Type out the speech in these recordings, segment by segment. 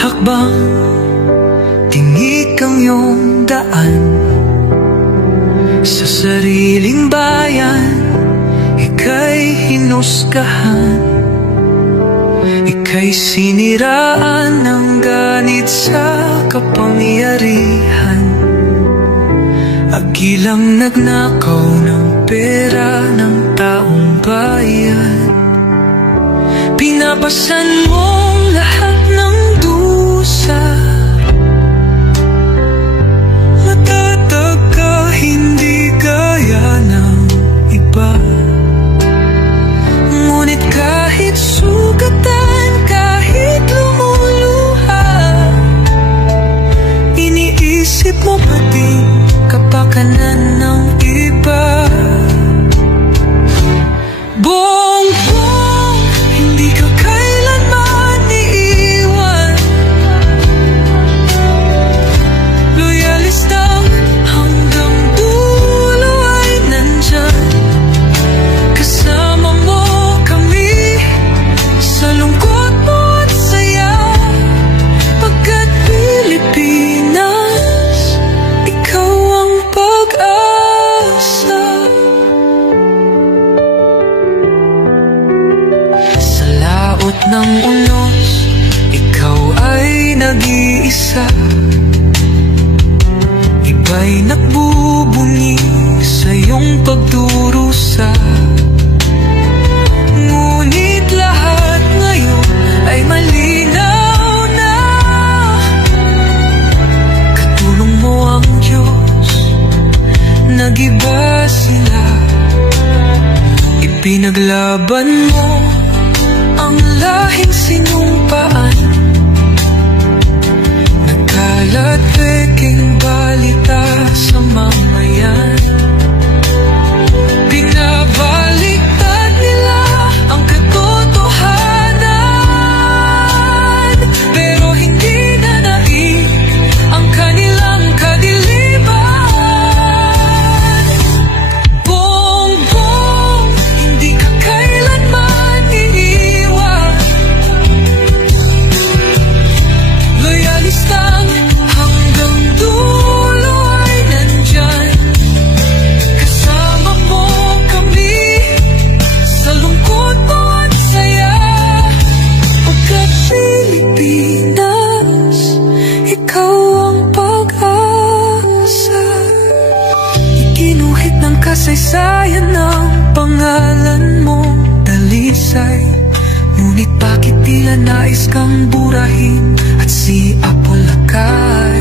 hakbang, tinik ang iyong daan. Sa sariling bayan, ika'y hinusgahan. Ika'y siniraan ng ganit sa kapangyarihan. Agilang nagnakaw ng pera ng taong bayan. Pinapasan mong lahat ng dusa. Matatag ka, hindi gaya ng iba. Ngunit kahit sugatan, kahit lumuluha, iniisip mo pa din kapakanan ng iba. Bongbong, hindi ka kailanman iiwan. Loyalistang hanggang dulo ay nandyan. Kasama mo kami sa lungkot mo at saya. Pagkat Pilipinas, ikaw ang pag-asa. Sa laot ng unos, ikaw ay nag-iisa. Iba'y nagbubunyi sa iyong pagdurusa. Ngunit lahat ngayon ay malinaw na. Katulong mo ang Diyos, nag-iba sila. Ipinaglaban mo ang lahing sinumpaan. Nagkalat peking balita sa mamayan. Binabaliktad nila ang katotohanan, pero hindi na naig ang kanilang kadiliman. Bongbong, hindi ka kailanman iiwan. Loyalistang hanggang dulo ay nandyan. Kasama mo kami sa lungkot mo at saya. Pagkat Pilipinas, ikaw ang pag-asa. Ikinuhit ng kasaysayan ng pangalan mo, dalisay. Ngunit bakit tila nais kang burahin at siapolakay?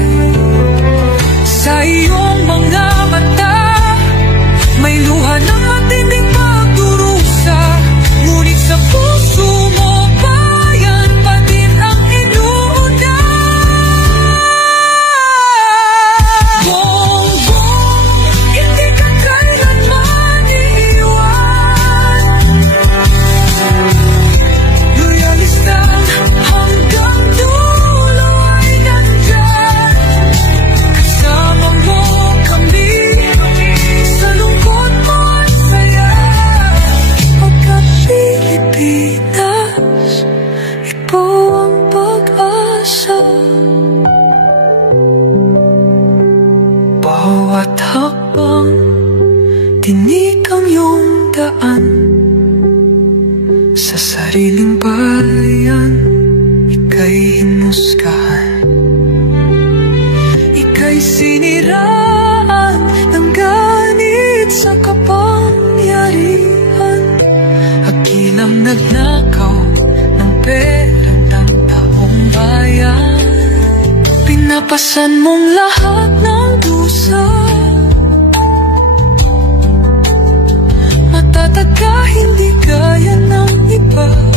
Sa iyong mga mata, may luha ng matinding pagdurusa. Ngunit sa puso mo, bayan pa din ang inuuna. Bongbong, hindi ka kailanman iiwan. Loyalistang hanggang dulo ay nandyan. Kasama mo kami sa lungkot mo at saya. Pagkat Pilipinas, ikaw ang pag-asa. Bawat hakbang, tinik ang iyong daan. Sa sariling bayan, ika'y hinusgahan. Ika'y siniraan ng ganit sa kapangyarihan. Agilang nagnakaw ng pera ng taong bayan. Pinapasan mong lahat ng dusa. Matatag ka, hindi gaya ng iba.